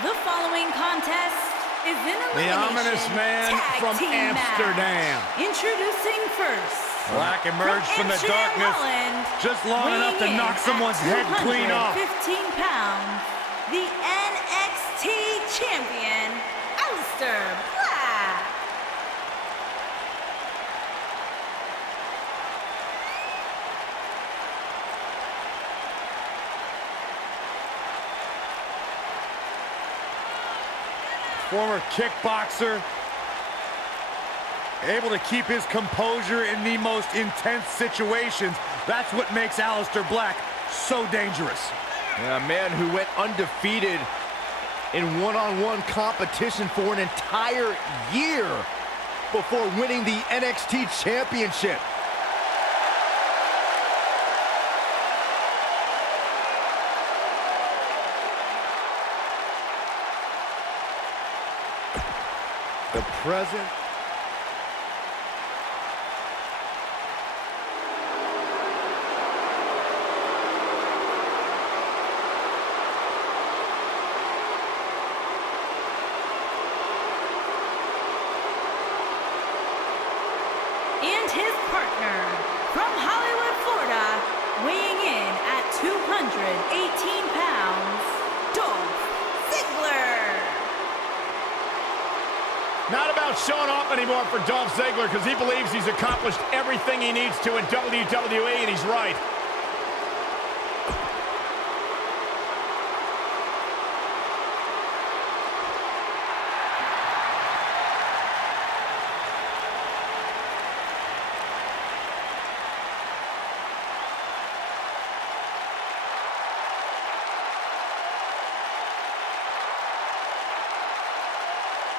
The following contest is an elimination the ominous man tag from team Amsterdam. match. Introducing first, Black emerged from the darkness Holland, just long enough to knock someone's head clean off. 15 pounds, the NXT champion, Aleister Black. Former kickboxer, able to keep his composure in the most intense situations. That's what makes Aleister Black so dangerous. A man who went undefeated in one-on-one competition for an entire year before winning the NXT Championship. The present And his partner, from Hollywood, Florida, weighing in at 218 pounds, Dolph Ziggler. Not about showing off anymore for Dolph Ziggler because he believes he's accomplished everything he needs to in WWE, and he's right.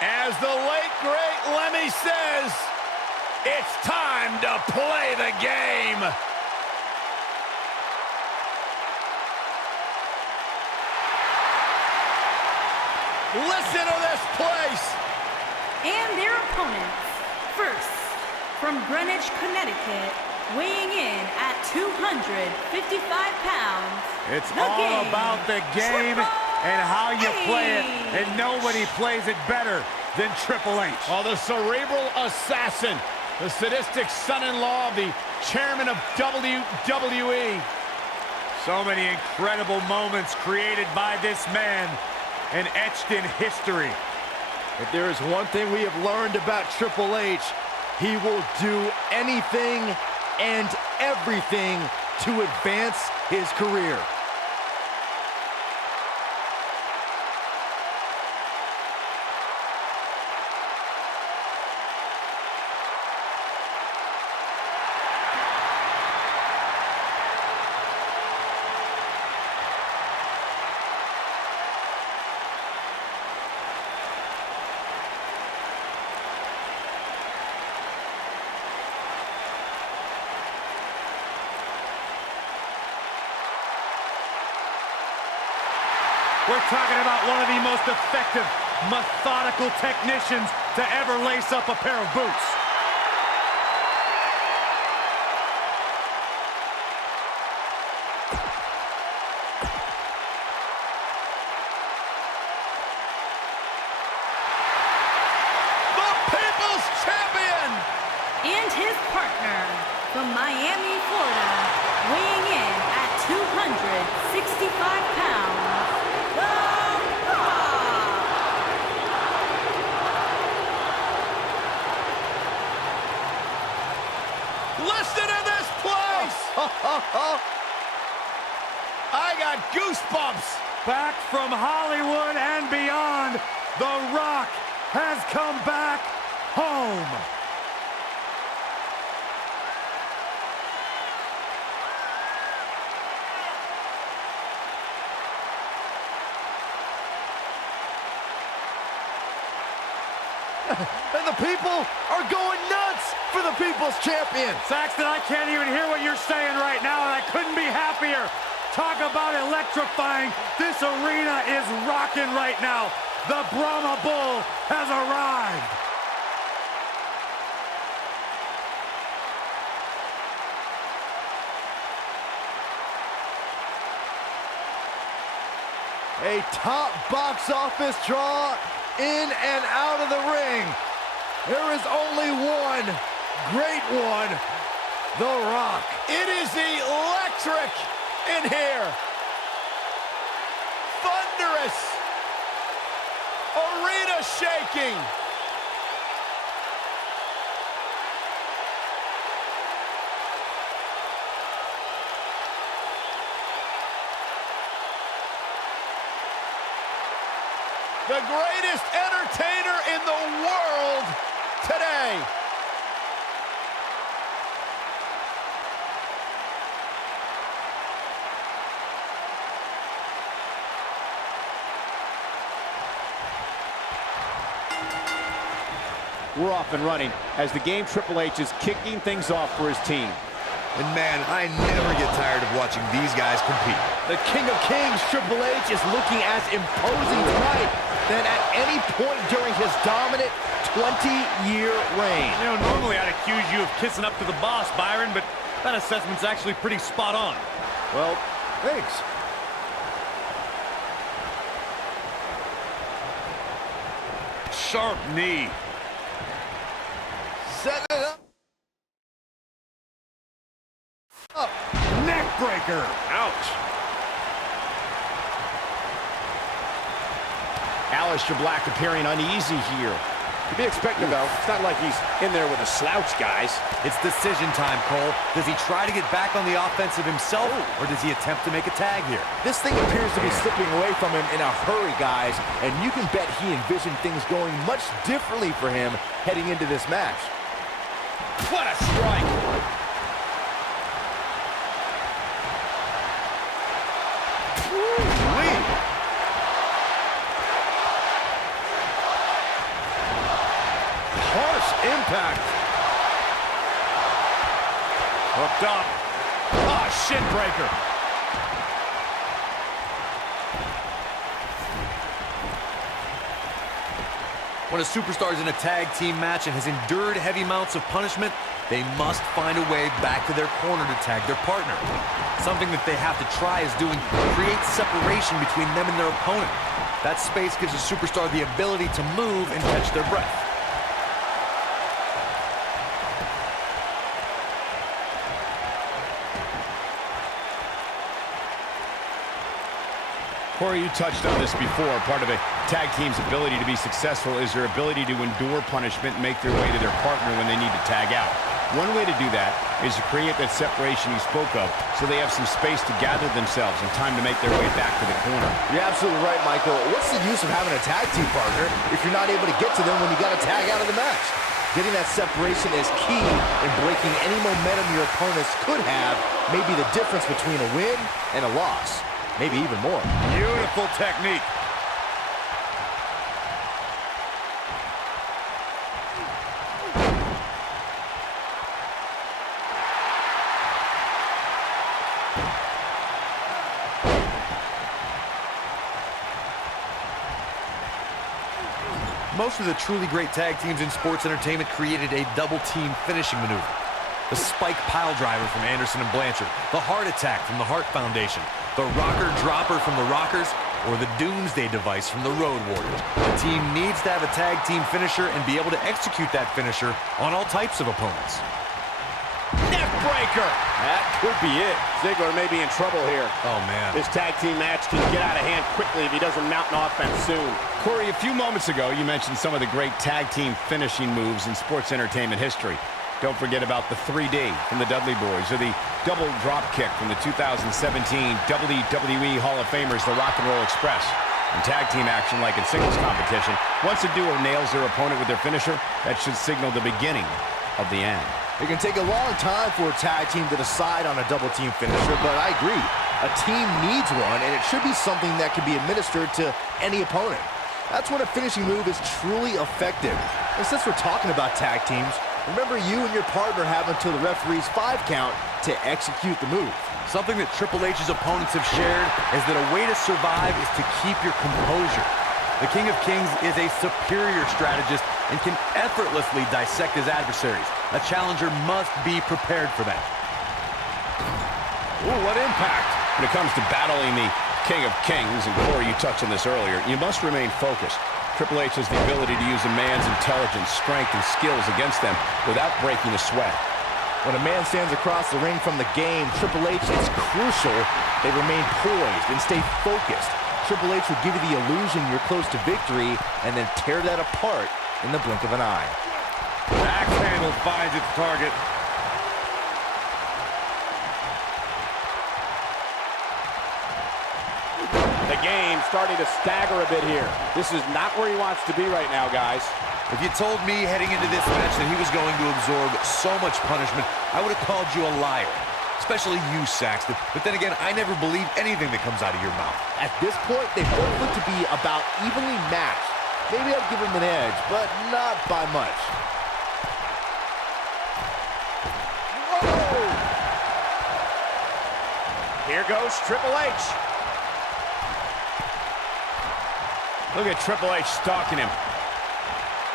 As the late, great Lemmy says, it's time to play the game. Listen to this place. And their opponents, first, from Greenwich, Connecticut, weighing in at 255 pounds. It's the all game, about the game and how you play it, and nobody plays it better than Triple H. Oh, the cerebral assassin, the sadistic son-in-law of the chairman of WWE. So many incredible moments created by this man and etched in history. If there is one thing we have learned about Triple H, he will do anything and everything to advance his career. We're talking about one of the most effective, methodical technicians to ever lace up a pair of boots. The People's Champion! And his partner, from Miami, Florida, weighing in at 265 pounds, The Rock. Listen to this place! I got goosebumps! Back from Hollywood and beyond, The Rock has come back home. And the people are going nuts for the People's Champion. Saxton, I can't even hear what you're saying right now, and I couldn't be happier. Talk about electrifying. This arena is rocking right now. The Brahma Bull has arrived. A top box office draw in and out of the ring. There is only one great one, The Rock. It is electric in here. Thunderous. Arena shaking. The greatest entertainer in the world today. We're off and running as the game Triple H is kicking things off for his team. And man, I never get tired of watching these guys compete. The King of Kings, Triple H, is looking as imposing tonight than at any point during his dominant 20-year reign. You know, normally I'd accuse you of kissing up to the boss, Byron, but that assessment's actually pretty spot on. Well, thanks. Sharp knee. Set it up. Neck breaker. Ouch. Aleister Black appearing uneasy here. To be expected, though. It's not like he's in there with a slouch, guys. It's decision time, Cole. Does he try to get back on the offensive himself, or does he attempt to make a tag here? This thing appears to be slipping away from him in a hurry, guys, and you can bet he envisioned things going much differently for him heading into this match. What a strike! Impact. Hooked up. Ah, shin breaker. When a superstar is in a tag team match and has endured heavy amounts of punishment, they must find a way back to their corner to tag their partner. Something that they have to try is doing create separation between them and their opponent. That space gives a superstar the ability to move and catch their breath. Corey, you touched on this before. Part of a tag team's ability to be successful is their ability to endure punishment and make their way to their partner when they need to tag out. One way to do that is to create that separation you spoke of so they have some space to gather themselves and time to make their way back to the corner. You're absolutely right, Michael. What's the use of having a tag team partner if you're not able to get to them when you got to tag out of the match? Getting that separation is key in breaking any momentum your opponents could have, maybe the difference between a win and a loss. Maybe even more. Beautiful technique. Most of the truly great tag teams in sports entertainment created a double team finishing maneuver. The spike pile driver from Anderson and Blanchard, the heart attack from the Hart Foundation, the rocker dropper from the Rockers, or the Doomsday device from the Road Warriors. The team needs to have a tag team finisher and be able to execute that finisher on all types of opponents. Neck breaker! That could be it. Ziggler may be in trouble here. Oh, man. This tag team match can get out of hand quickly if he doesn't mount an offense soon. Corey, a few moments ago, you mentioned some of the great tag team finishing moves in sports entertainment history. Don't forget about the 3D from the Dudley Boys, or the double drop kick from the 2017 WWE Hall of Famers, the Rock and Roll Express. In tag team action, like in singles competition, once a duo nails their opponent with their finisher, that should signal the beginning of the end. It can take a long time for a tag team to decide on a double team finisher, but I agree. A team needs one, and it should be something that can be administered to any opponent. That's when a finishing move is truly effective. And since we're talking about tag teams, remember you and your partner have until the referee's 5 count to execute the move. Something that Triple H's opponents have shared is that a way to survive is to keep your composure. The King of Kings is a superior strategist and can effortlessly dissect his adversaries. A challenger must be prepared for that. Ooh, what impact! When it comes to battling the King of Kings, and Corey, you touched on this earlier, you must remain focused. Triple H has the ability to use a man's intelligence, strength, and skills against them without breaking a sweat. When a man stands across the ring from the game, Triple H, it's crucial they remain poised and stay focused. Triple H will give you the illusion you're close to victory and then tear that apart in the blink of an eye. The axe handle finds its target. The game starting to stagger a bit here. This is not where he wants to be right now, guys. If you told me heading into this match that he was going to absorb so much punishment, I would have called you a liar. Especially you, Saxton. But then again, I never believe anything that comes out of your mouth. At this point, they both look to be about evenly matched. Maybe I'd give him an edge, but not by much. Whoa! Here goes Triple H. Look at Triple H stalking him.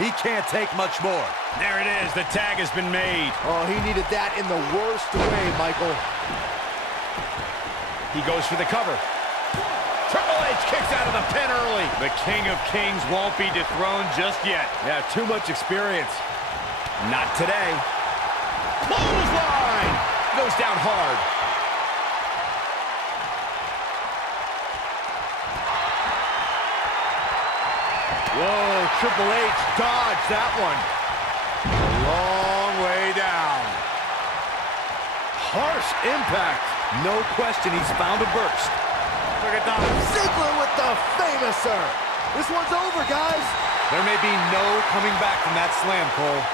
He can't take much more. There it is. The tag has been made. Oh, he needed that in the worst way, Michael. He goes for the cover. Triple H kicks out of the pin early. The King of Kings won't be dethroned just yet. Yeah, too much experience. Not today. Clothesline! Goes down hard. Whoa, Triple H dodged that one. A long way down. Harsh impact. No question, he's found a burst. Look at that. Ziggler with the famouser. This one's over, guys. There may be no coming back from that slam, Cole.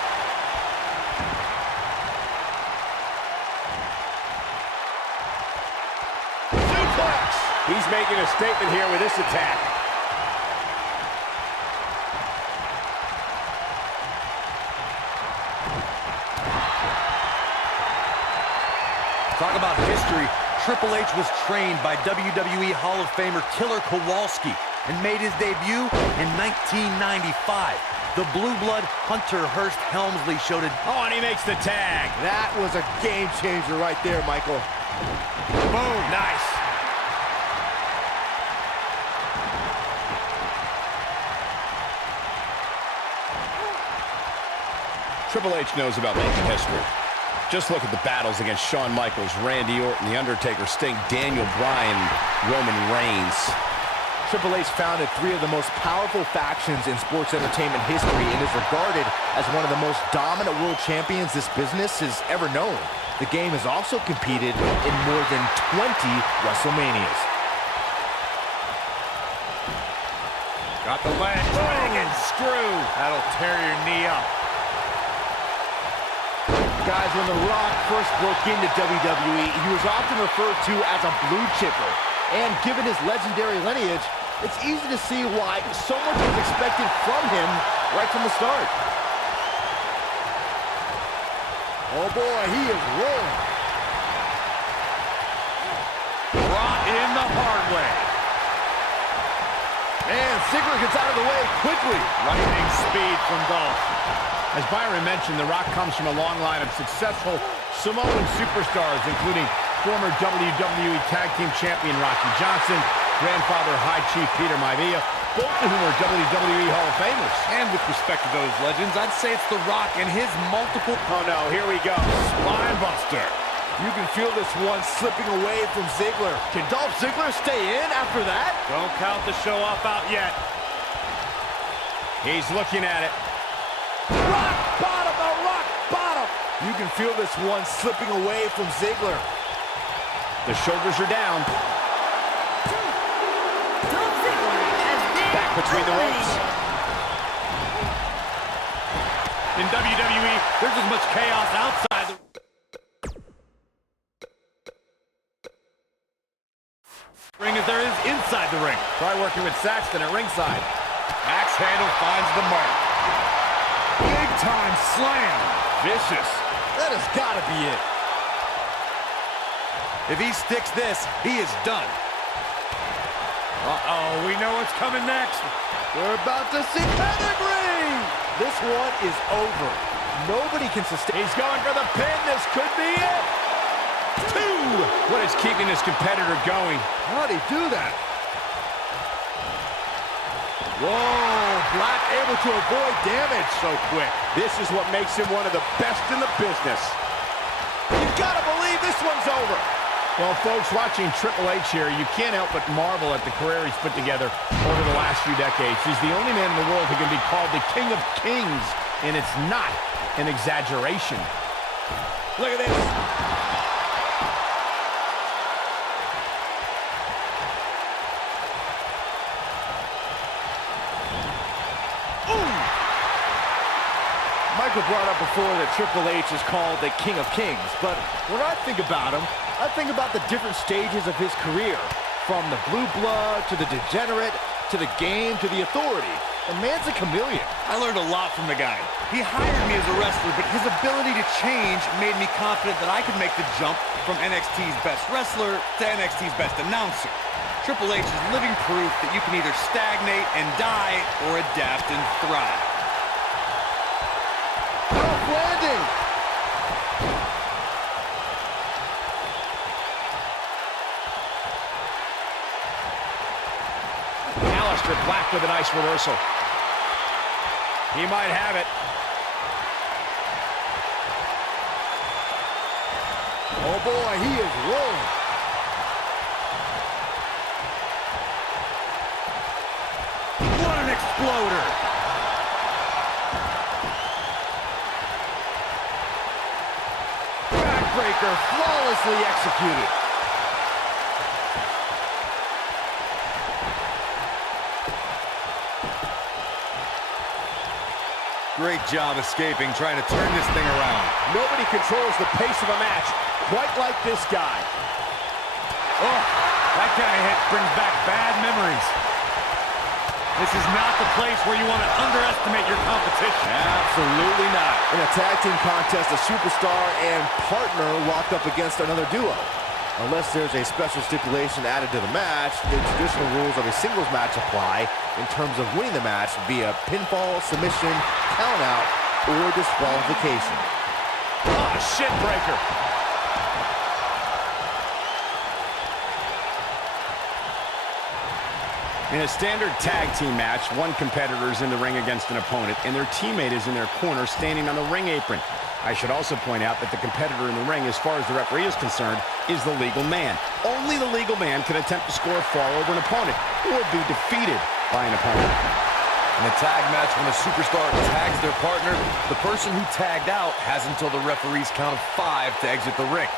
Suplex. He's making a statement here with this attack. Talk about history. Triple H was trained by WWE Hall of Famer Killer Kowalski and made his debut in 1995. The Blue Blood Hunter Hearst Helmsley showed it. Oh, and he makes the tag. That was a game changer right there, Michael. Boom. Nice. Triple H knows about making history. Just look at the battles against Shawn Michaels, Randy Orton, The Undertaker, Sting, Daniel Bryan, Roman Reigns. Triple H founded three of the most powerful factions in sports entertainment history and is regarded as one of the most dominant world champions this business has ever known. The game has also competed in more than 20 WrestleManias. Got the leg. Dragon screw. That'll tear your knee up. Guys, when The Rock first broke into WWE, he was often referred to as a blue chipper. And given his legendary lineage, it's easy to see why so much was expected from him right from the start. Oh boy, he is rolling. Brought in the hard way. And Ziggler gets out of the way quickly. Lightning speed from Dolph. As Byron mentioned, The Rock comes from a long line of successful Samoan superstars, including former WWE Tag Team Champion Rocky Johnson, grandfather High Chief Peter Maivia, both of whom are WWE Hall of Famers. And with respect to those legends, I'd say it's The Rock and his multiple... Oh no, here we go. Spine buster. You can feel this one slipping away from Ziggler. Can Dolph Ziggler stay in after that? Don't count the show off out yet. He's looking at it. Rock bottom, a rock bottom. You can feel this one slipping away from Ziggler. The shoulders are down. Dolph Ziggler has been Back between the ropes. In WWE, there's as much chaos outside the ring as there is inside the ring. Try working with Saxton at ringside. Axe handle finds the mark. Big time slam. Vicious. That has got to be it. If he sticks this, he is done. Uh-oh, we know what's coming next. We're about to see pedigree. This one is over. Nobody can sustain. He's going for the pin. This could be it. 2. What is keeping this competitor going? How'd he do that? Whoa, Black able to avoid damage so quick. This is what makes him one of the best in the business. You've got to believe this one's over. Well, folks, watching Triple H here, you can't help but marvel at the career he's put together over the last few decades. He's the only man in the world who can be called the King of Kings, and it's not an exaggeration. Look at this. Michael brought up before that Triple H is called the King of Kings, but when I think about him, I think about the different stages of his career, from the blue blood to the degenerate to the game to the authority. The man's a chameleon. I learned a lot from the guy. He hired me as a wrestler, but his ability to change made me confident that I could make the jump from NXT's best wrestler to NXT's best announcer. Triple H is living proof that you can either stagnate and die or adapt and thrive. Rough landing. Black with a nice reversal. He might have it. Oh boy, he is rolling. What an exploder! Backbreaker flawlessly executed. Great job escaping, trying to turn this thing around. Nobody controls the pace of a match quite like this guy. Oh, that kind of hit brings back bad memories. This is not the place where you want to underestimate your competition. Absolutely not. In a tag team contest, a superstar and partner locked up against another duo. Unless there's a special stipulation added to the match, the traditional rules of a singles match apply in terms of winning the match via pinfall, submission, countout, or disqualification. Ah, shit breaker. In a standard tag team match, one competitor is in the ring against an opponent, and their teammate is in their corner standing on the ring apron. I should also point out that the competitor in the ring, as far as the referee is concerned, is the legal man. Only the legal man can attempt to score a fall over an opponent or be defeated by an opponent. In a tag match, when a superstar tags their partner, the person who tagged out has until the referee's count of 5 to exit the ring.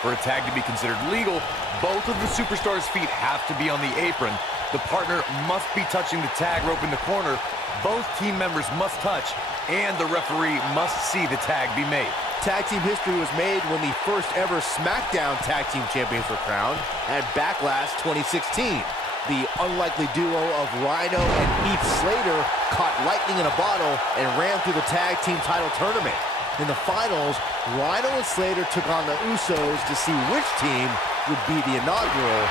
For a tag to be considered legal, both of the superstars' feet have to be on the apron. The partner must be touching the tag rope in the corner. Both team members must touch, and the referee must see the tag be made. Tag team history was made when the first ever SmackDown Tag Team Champions were crowned at Backlash 2016. The unlikely duo of Rhino and Heath Slater caught lightning in a bottle and ran through the tag team title tournament. In the finals, Rhino and Slater took on the Usos to see which team would be the inaugural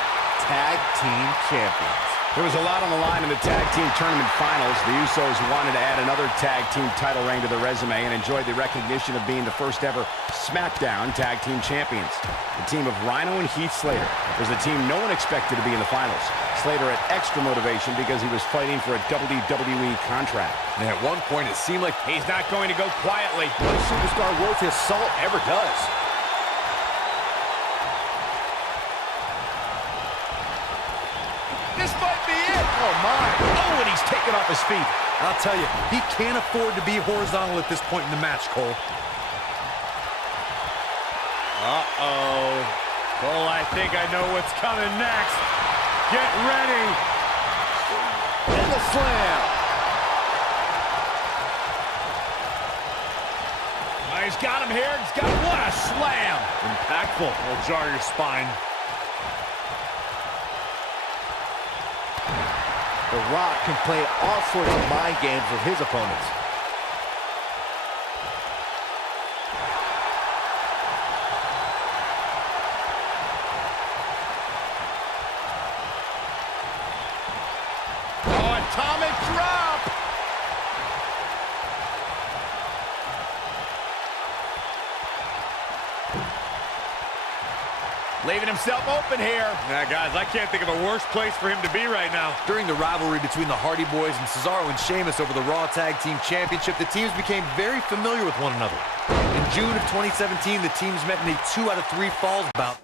Tag Team Champions. There was a lot on the line in the tag team tournament finals. The Usos wanted to add another tag team title reign to their resume and enjoyed the recognition of being the first ever SmackDown Tag Team Champions. The team of Rhino and Heath Slater was the team no one expected to be in the finals. Slater had extra motivation because he was fighting for a WWE contract. And at one point, it seemed like He's not going to go quietly. What a superstar worth his salt ever does. This might be it. Oh, my. Oh, and he's taken off his feet. I'll tell you, he can't afford to be horizontal at this point in the match, Cole. Uh-oh. Cole, I think I know what's coming next. Get ready. In the slam. Oh, he's got him here. He's got what a slam. Impactful. Will jar your spine. The Rock can play all sorts of mind games with his opponents. Oh, atomic drop. leaving himself open here. Yeah, guys, I can't think of a worse place for him to be right now. During the rivalry between the Hardy Boys and Cesaro and Sheamus over the Raw Tag Team Championship, the teams became very familiar with one another. In June of 2017, the teams met in a 2 out of 3 falls bout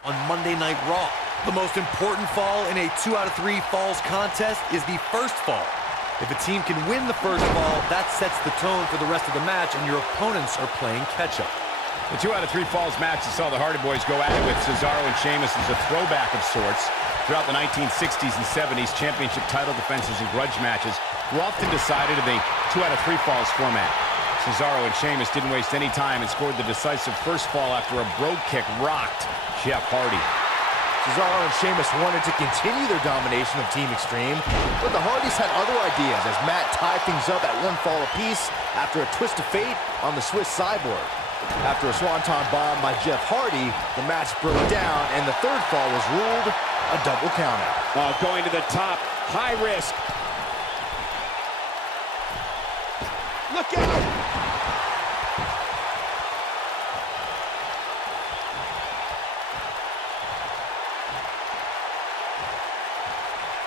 on Monday Night Raw. The most important fall in a 2 out of 3 falls contest is the first fall. If a team can win the first fall, that sets the tone for the rest of the match, and your opponents are playing catch-up. The 2 out of 3 falls match that saw the Hardy Boys go at it with Cesaro and Sheamus as a throwback of sorts. Throughout the 1960s and 70s, championship title defenses and grudge matches were often decided in the 2 out of 3 falls format. Cesaro and Sheamus didn't waste any time and scored the decisive first fall after a brogue kick rocked Jeff Hardy. Cesaro and Sheamus wanted to continue their domination of Team Extreme, but the Hardys had other ideas as Matt tied things up at 1 fall apiece after a twist of fate on the Swiss Cyborg. After a swanton bomb by Jeff Hardy, the match broke down and the third fall was ruled a double countout. Going to the top, high risk. Look out!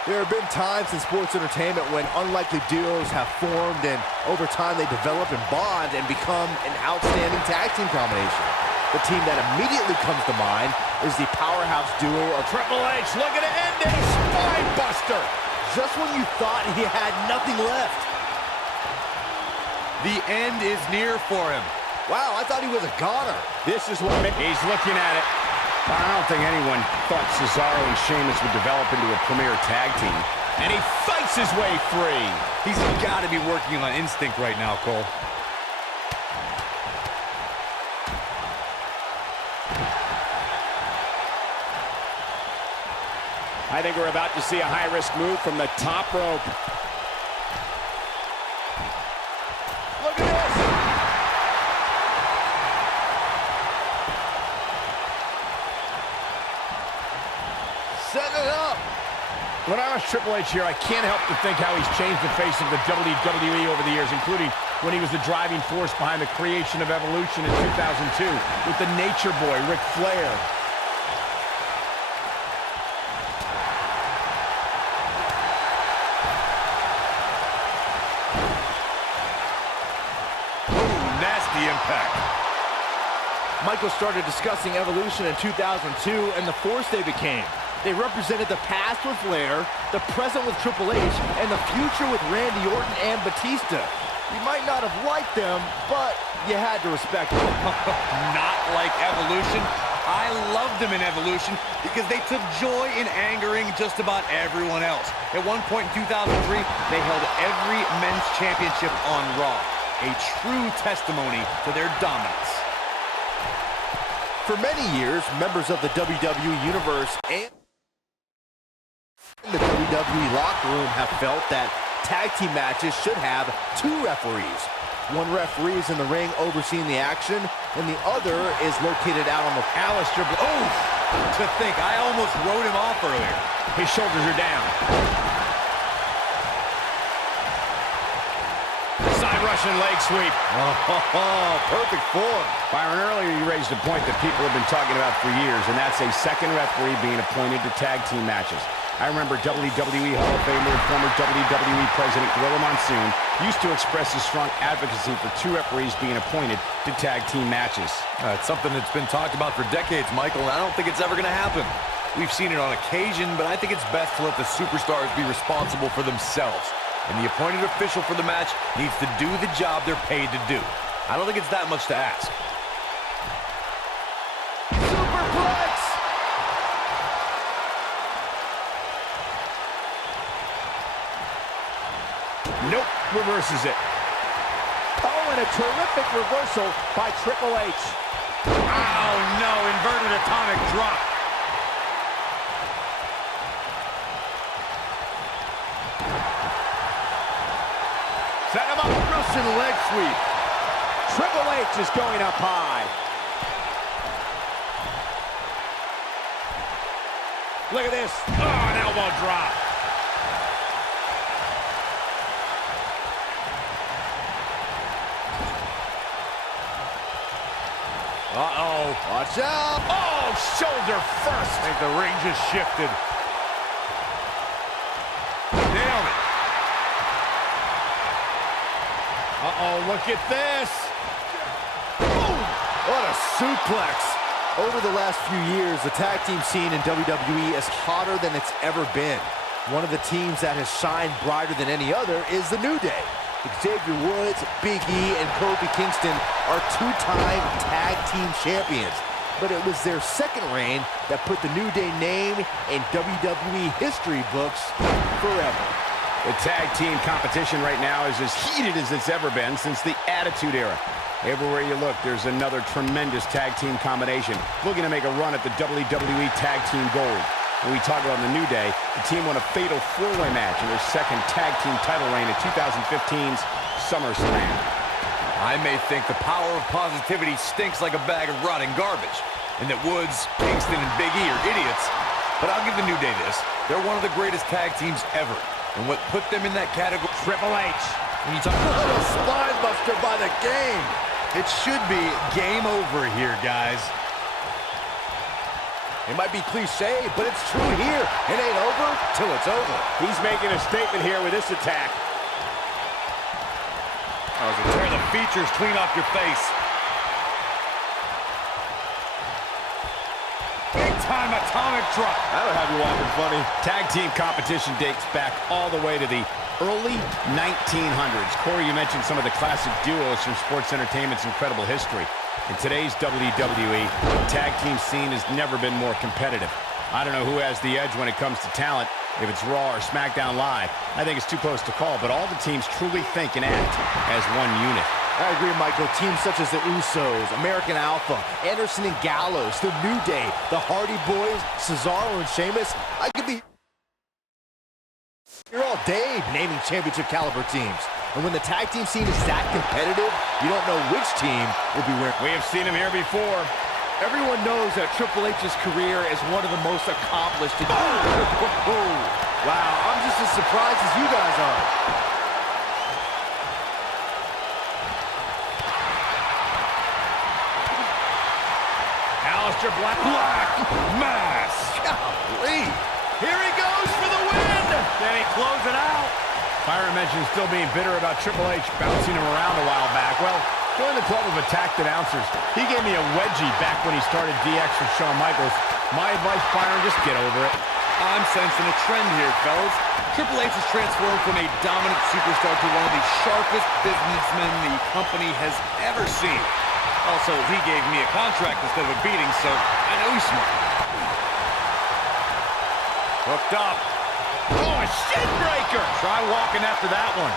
There have been times in sports entertainment when unlikely duos have formed and over time they develop and bond and become an outstanding tag team combination. The team that immediately comes to mind is the powerhouse duo of Triple H looking to end it, a spine buster. just when you thought he had nothing left. The end is near for him. Wow, I thought he was a goner. This is what he's looking at it. I don't think anyone thought Cesaro and Sheamus would develop into a premier tag team. And he fights his way free. He's got to be working on instinct right now, Cole. I think we're about to see a high-risk move from the top rope. Look at this! Set it up. When I was Triple H here, I can't help but think how he's changed the face of the WWE over the years, including when he was the driving force behind the creation of Evolution in 2002 with the Nature Boy, Ric Flair. Nasty impact. Michael started discussing Evolution in 2002 and the force they became. They represented the past with Flair, the present with Triple H, and the future with Randy Orton and Batista. You might not have liked them, but you had to respect them. Not like Evolution. I loved them in Evolution because they took joy in angering just about everyone else. At one point in 2003, they held every men's championship on Raw. A true testimony to their dominance. For many years, members of the WWE Universe and the WWE locker room have felt that tag team matches should have 2 referees. One referee is in the ring overseeing the action, and the other is located out on the... Oh! To think, I almost wrote him off earlier. His shoulders are down. Side Russian leg sweep. Oh, perfect form. Byron, earlier you raised a point that people have been talking about for years, and that's a second referee being appointed to tag team matches. I remember WWE Hall of Famer and former WWE President Gorilla Monsoon used to express his strong advocacy for 2 referees being appointed to tag team matches. It's something that's been talked about for decades, Michael, and I don't think it's ever going to happen. We've seen it on occasion, but I think it's best to let the superstars be responsible for themselves. And the appointed official for the match needs to do the job they're paid to do. I don't think it's that much to ask. Superplex! Nope, reverses it. Oh, and a terrific reversal by Triple H. Oh, no, inverted atomic drop. Set him up, Russian leg sweep. Triple H is going up high. Look at this. Oh, an elbow drop. Uh-oh. Watch out! Oh, shoulder first. I think the ring just shifted. Nailed it. Uh-oh, look at this. Boom! What a suplex. Over the last few years, the tag team scene in WWE is hotter than it's ever been. One of the teams that has shined brighter than any other is the New Day. Xavier Woods, Big E, and Kofi Kingston are two-time tag team champions. But it was their second reign that put the New Day name in WWE history books forever. The tag team competition right now is as heated as it's ever been since the Attitude Era. Everywhere you look, there's another tremendous tag team combination looking to make a run at the WWE Tag Team Gold. When we talk about the New Day, the team won a fatal four-way match in their second tag team title reign at 2015's SummerSlam. I may think the power of positivity stinks like a bag of rotting garbage, and that Woods, Kingston, and Big E are idiots, but I'll give the New Day this. They're one of the greatest tag teams ever, and what put them in that category... Triple H. When you talk about... What a spine buster by the Game. It should be game over here, guys. It might be cliche, but it's true here. It ain't over till it's over. He's making a statement here with this attack. Tear the features clean off your face. Big-time atomic drop. That'll have you walking funny. Tag team competition dates back all the way to the early 1900s. Corey, you mentioned some of the classic duos from sports entertainment's incredible history. In today's WWE, the tag team scene has never been more competitive. I don't know who has the edge when it comes to talent, if it's Raw or SmackDown Live. I think it's too close to call, but all the teams truly think and act as one unit. I agree, Michael. Teams such as the Usos, American Alpha, Anderson and Gallows, the New Day, the Hardy Boys, Cesaro and Sheamus. I could be here all day naming championship caliber teams. And when the tag team scene is that competitive, you don't know which team will be where. We have seen him here before. Everyone knows that Triple H's career is one of the most accomplished. Wow, I'm just as surprised as you guys are. Aleister Black Mass. Golly. Here he goes for the win. Can he close it out? Byron mentioned still being bitter about Triple H bouncing him around a while back. Well, join the club of attacked announcers. He gave me a wedgie back when he started DX for Shawn Michaels. My advice, Byron, just get over it. I'm sensing a trend here, fellas. Triple H has transformed from a dominant superstar to one of the sharpest businessmen the company has ever seen. Also, he gave me a contract instead of a beating, so I know he's smart. Hooked up. Oh, a shin breaker. Try walking after that one.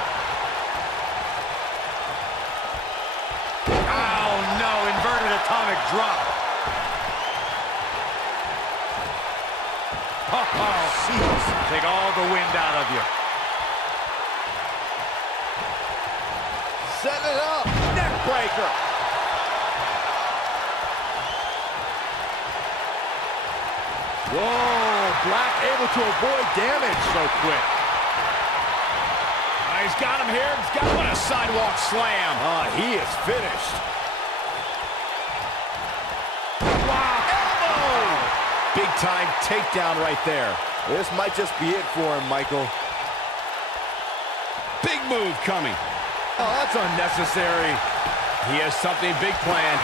Oh, no. Inverted atomic drop. Oh, jeez. Take all the wind out of you. Setting it up. Neck breaker. Whoa, Black able to avoid damage so quick. He's got him here. He's got him. What a sidewalk slam. He is finished. Wow. Elbow. Big time takedown right there. This might just be it for him, Michael. Big move coming. Oh, that's unnecessary. He has something big planned.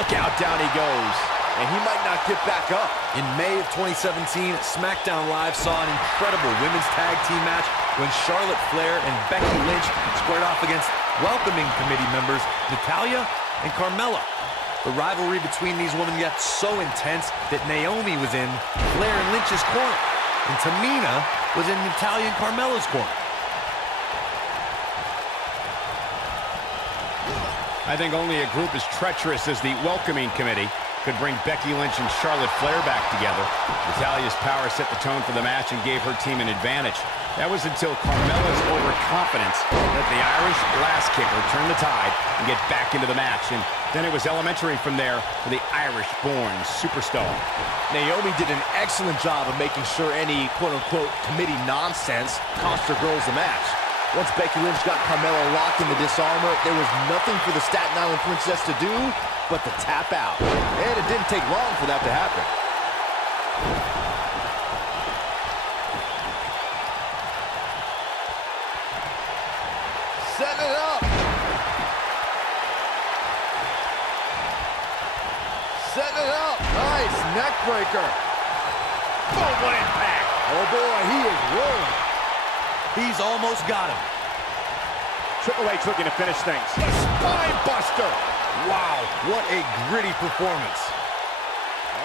Look out, down he goes. And he might not get back up. In May of 2017, SmackDown Live saw an incredible women's tag team match when Charlotte Flair and Becky Lynch squared off against welcoming committee members Natalya and Carmella. The rivalry between these women got so intense that Naomi was in Flair and Lynch's corner, and Tamina was in Natalya and Carmella's corner. I think only a group as treacherous as the welcoming committee could bring Becky Lynch and Charlotte Flair back together. Natalya's power set the tone for the match and gave her team an advantage. That was until Carmella's overconfidence let the Irish glass kicker turn the tide and get back into the match. And then it was elementary from there for the Irish-born superstar. Naomi did an excellent job of making sure any quote-unquote committee nonsense cost her girls the match. Once Becky Lynch got Carmella locked in the disarmor, there was nothing for the Staten Island Princess to do but the tap out. And it didn't take long for that to happen. Set it up. Set it up. Nice neck breaker. Oh, what impact. Oh, boy, he is rolling. He's almost got him. Triple H looking to finish things. The spine buster. Wow, what a gritty performance.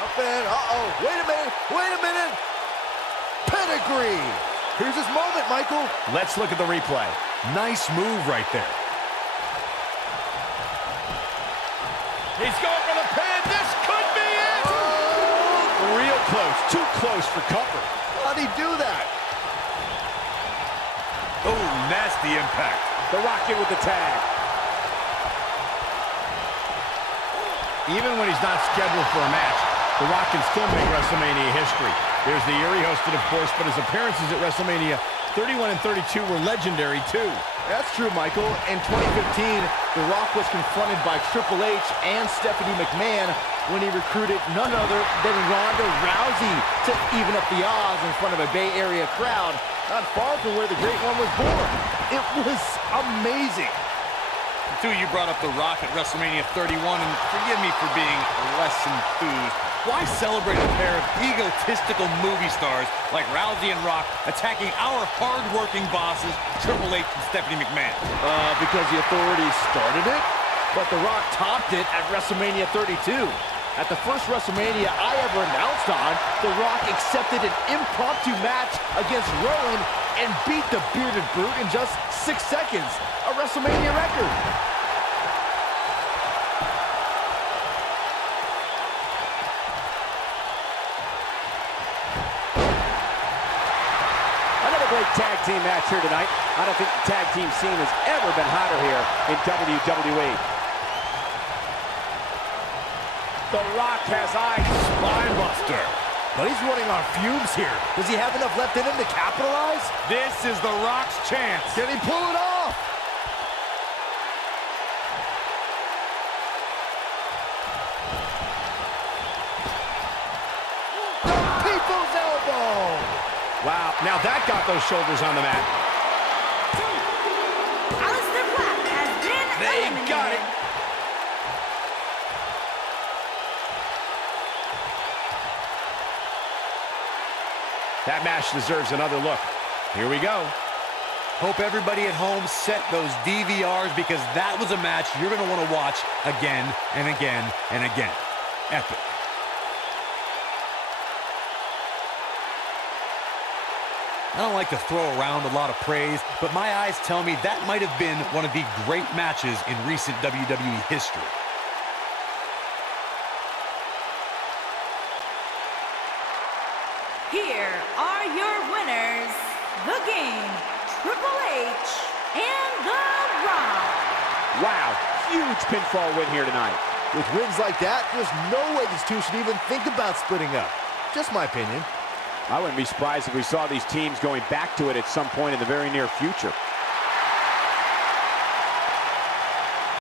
Up and, uh-oh. Wait a minute. Wait a minute. Pedigree. Here's his moment, Michael. Let's look at the replay. Nice move right there. He's going for the pin. This could be it. Oh. Real close. Too close for comfort. How'd he do that? Oh, nasty impact. The Rock in with the tag. Even when he's not scheduled for a match, The Rock can still make WrestleMania history. There's the year he hosted, of course, but his appearances at WrestleMania 31 and 32 were legendary, too. That's true, Michael. In 2015, The Rock was confronted by Triple H and Stephanie McMahon when he recruited none other than Ronda Rousey to even up the odds in front of a Bay Area crowd, not far from where the Great One was born. It was amazing. Until you brought up The Rock at WrestleMania 31, and forgive me for being less enthused, why celebrate a pair of egotistical movie stars like Rousey and Rock attacking our hard-working bosses, Triple H and Stephanie McMahon? Because the authorities started it, but The Rock topped it at WrestleMania 32. At the first WrestleMania I ever announced on, The Rock accepted an impromptu match against Rowan and beat the bearded brute in just 6 seconds, a WrestleMania record. Another great tag team match here tonight. I don't think the tag team scene has ever been hotter here in WWE. The Rock has eyes. Spine buster. But he's running on fumes here. Does he have enough left in him to capitalize? This is The Rock's chance. Can he pull it off? The people's elbow. Wow, now that got those shoulders on the mat. Aleister Black has been eliminated. got it. That match deserves another look. Here we go. Hope everybody at home set those DVRs, because that was a match you're going to want to watch again and again and again. Epic. I don't like to throw around a lot of praise, but my eyes tell me that might have been one of the great matches in recent WWE history. Here are your winners, The Game, Triple H, and The Rock. Wow, huge pinfall win here tonight. With wins like that, there's no way these two should even think about splitting up. Just my opinion. I wouldn't be surprised if we saw these teams going back to it at some point in the very near future.